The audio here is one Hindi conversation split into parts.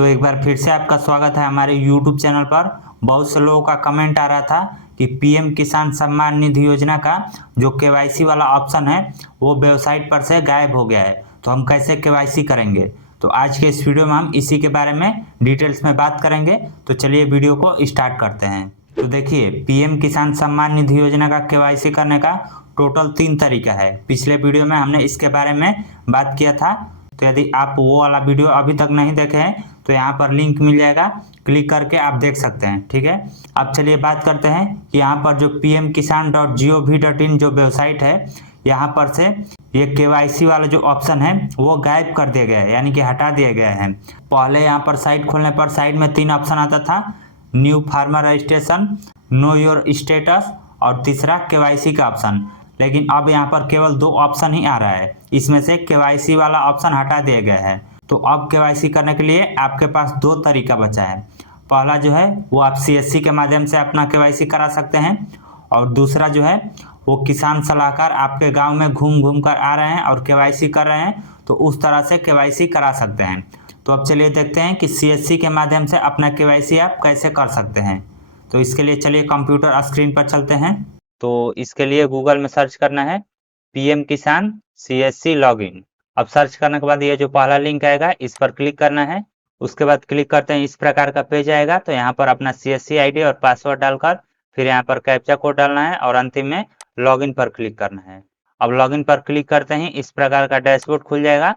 तो एक बार फिर से आपका स्वागत है हमारे YouTube चैनल पर। बहुत से लोगों का कमेंट आ रहा था कि पीएम किसान सम्मान निधि योजना का जो केवाईसी वाला ऑप्शन है वो वेबसाइट पर से गायब हो गया है, तो हम कैसे केवाईसी करेंगे। तो आज के इस वीडियो में हम इसी के बारे में डिटेल्स में बात करेंगे। तो चलिए वीडियो को स्टार्ट करते हैं। तो देखिए, पीएम किसान सम्मान निधि योजना का केवाईसी करने का टोटल 3 तरीका है। पिछले वीडियो में हमने इसके बारे में बात किया था, तो यदि आप वो वाला वीडियो अभी तक नहीं देखे हैं तो यहाँ पर लिंक मिल जाएगा, क्लिक करके आप देख सकते हैं। ठीक है, अब चलिए बात करते हैं कि यहाँ पर जो pmkisan.gov.in जो वेबसाइट है, यहाँ पर से ये केवाईसी वाला जो ऑप्शन है वो गायब कर दिया गया है, यानी कि हटा दिया गया है। पहले यहाँ पर साइट खोलने पर साइड में 3 ऑप्शन आता था, new farmer registration, know your status और तीसरा केवाईसी का ऑप्शन। लेकिन अब यहाँ पर केवल 2 ऑप्शन ही आ रहा है, इसमें से केवाईसी वाला ऑप्शन हटा दिया गया है। तो अब केवाईसी करने के लिए आपके पास 2 तरीका बचा है। पहला जो है वो आप सीएससी के माध्यम से अपना केवाईसी करा सकते हैं, और दूसरा जो है वो किसान सलाहकार आपके गांव में घूम घूम कर आ रहे हैं और केवाईसी कर रहे हैं, तो उस तरह से केवाईसी करा सकते हैं। तो अब चलिए देखते हैं कि सीएससी के माध्यम से अपना केवाईसी आप कैसे कर सकते हैं। तो इसके लिए चलिए कंप्यूटर स्क्रीन पर चलते हैं। तो इसके लिए गूगल में सर्च करना है पीएम किसान सीएससी लॉगिन। अब सर्च करने के बाद ये जो पहला लिंक आएगा इस पर क्लिक करना है। उसके बाद क्लिक करते हैं, इस प्रकार का पेज आएगा। तो यहाँ पर अपना सीएससी आईडी और पासवर्ड डालकर फिर यहाँ पर कैप्चा कोड डालना है और अंतिम में लॉगिन पर क्लिक करना है। अब लॉगिन पर क्लिक करते ही इस प्रकार का डैशबोर्ड खुल जाएगा।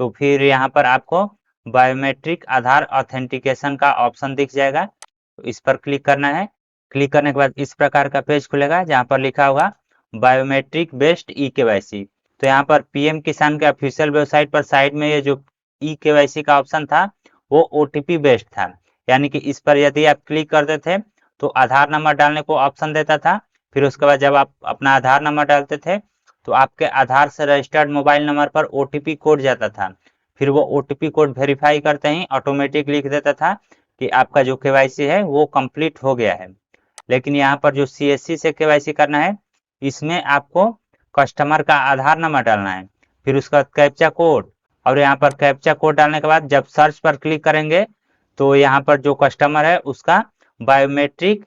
तो फिर यहाँ पर आपको बायोमेट्रिक आधार ऑथेंटिकेशन का ऑप्शन दिख जाएगा, तो इस पर क्लिक करना है। क्लिक करने के बाद इस प्रकार का पेज खुलेगा जहाँ पर लिखा होगा बायोमेट्रिक बेस्ड ई केवाईसी। तो यहाँ पर पीएम किसान के ऑफिशियल वेबसाइट पर साइड में ये जो ई केवाईसी का ऑप्शन था वो ओटीपी बेस्ड था, यानी कि इस पर यदि आप क्लिक करते थे तो आधार नंबर डालने को ऑप्शन देता था। फिर उसके बाद जब आप अपना आधार नंबर डालते थे तो आपके आधार से रजिस्टर्ड मोबाइल नंबर पर ओटीपी कोड जाता था। फिर वो ओटीपी कोड वेरीफाई करते ही ऑटोमेटिक लिख देता था कि आपका जो केवाईसी है वो कंप्लीट हो गया है। लेकिन यहाँ पर जो सीएससी से केवाईसी करना है इसमें आपको कस्टमर का आधार नंबर डालना है, फिर उसका कैप्चा कोड, और यहाँ पर कैप्चा कोड डालने के बाद जब सर्च पर क्लिक करेंगे तो यहाँ पर जो कस्टमर है उसका बायोमेट्रिक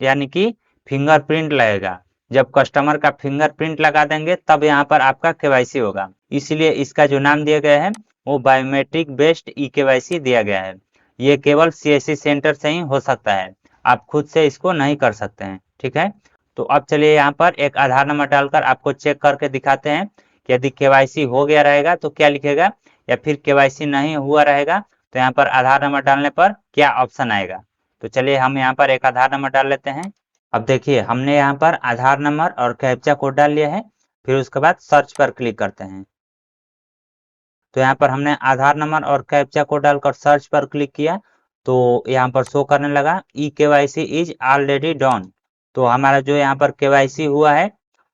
यानी कि फिंगरप्रिंट लगेगा। जब कस्टमर का फिंगरप्रिंट लगा देंगे तब यहाँ पर आपका केवाईसी होगा, इसलिए इसका जो नाम दिया गया है वो बायोमेट्रिक बेस्ड ई केवाईसी दिया गया है। ये केवल सीएससी सेंटर से ही हो सकता है, आप खुद से इसको नहीं कर सकते हैं। ठीक है, तो अब चलिए यहाँ पर एक आधार नंबर डालकर आपको चेक करके दिखाते हैं कि यदि केवाईसी हो गया रहेगा तो क्या लिखेगा, या फिर केवाईसी नहीं हुआ रहेगा तो यहाँ पर आधार नंबर डालने पर क्या ऑप्शन आएगा। तो चलिए हम यहाँ पर एक आधार नंबर डाल लेते हैं। अब देखिए हमने यहाँ पर आधार नंबर और कैप्चा कोड डाल लिया है। फिर उसके बाद सर्च पर क्लिक करते हैं। तो यहाँ पर हमने आधार नंबर और कैप्चा कोड डालकर सर्च पर क्लिक किया तो यहाँ पर शो करने लगा e KYC is already done. तो हमारा जो यहाँ पर केवाईसी हुआ है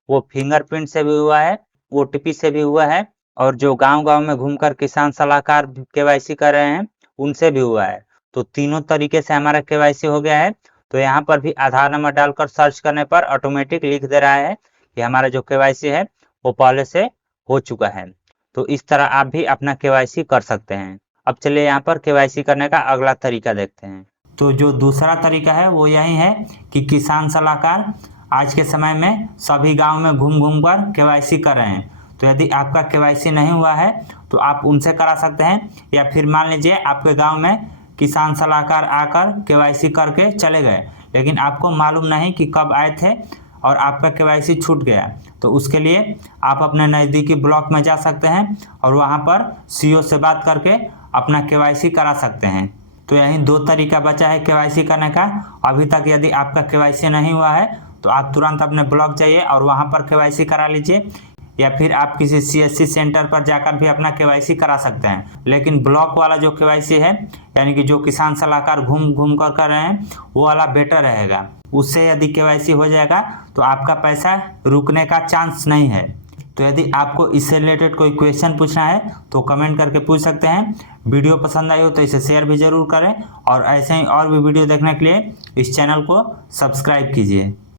वो फिंगरप्रिंट से भी हुआ है, ओटीपी से भी हुआ है, और जो गांव-गांव में घूमकर किसान सलाहकार केवाईसी कर रहे हैं उनसे भी हुआ है। तो तीनों तरीके से हमारा केवाईसी हो गया है। तो यहाँ पर भी आधार नंबर डालकर सर्च करने पर ऑटोमेटिक लिख दे रहा है कि हमारा जो केवाईसी है वो पहले से हो चुका है। तो इस तरह आप भी अपना केवाईसी कर सकते हैं। अब चलिए यहाँ पर केवाईसी करने का अगला तरीका देखते हैं। तो जो दूसरा तरीका है वो यही है कि किसान सलाहकार आज के समय में सभी गांव में घूम घूम कर केवाईसी कर रहे हैं। तो यदि आपका केवाईसी नहीं हुआ है तो आप उनसे करा सकते हैं, या फिर मान लीजिए आपके गांव में किसान सलाहकार आकर केवाईसी करके चले गए, लेकिन आपको मालूम नहीं कि कब आए थे और आपका केवाईसी छूट गया। तो उसके लिए आप अपने नज़दीकी ब्लॉक में जा सकते हैं और वहाँ पर सीओ से बात करके अपना केवाईसी करा सकते हैं। तो यही 2 तरीका बचा है केवाईसी करने का। अभी तक यदि आपका केवाईसी नहीं हुआ है तो आप तुरंत अपने ब्लॉक जाइए और वहाँ पर केवाईसी करा लीजिए, या फिर आप किसी सीएससी सेंटर पर जाकर भी अपना केवाईसी करा सकते हैं। लेकिन ब्लॉक वाला जो केवाईसी है, यानी कि जो किसान सलाहकार घूम घूम कर रहे हैं, वो वाला बेटर रहेगा। उससे यदि केवाईसी हो जाएगा तो आपका पैसा रुकने का चांस नहीं है। तो यदि आपको इससे रिलेटेड कोई क्वेश्चन पूछना है तो कमेंट करके पूछ सकते हैं। वीडियो पसंद आई हो तो इसे शेयर भी ज़रूर करें, और ऐसे ही और भी वीडियो देखने के लिए इस चैनल को सब्सक्राइब कीजिए।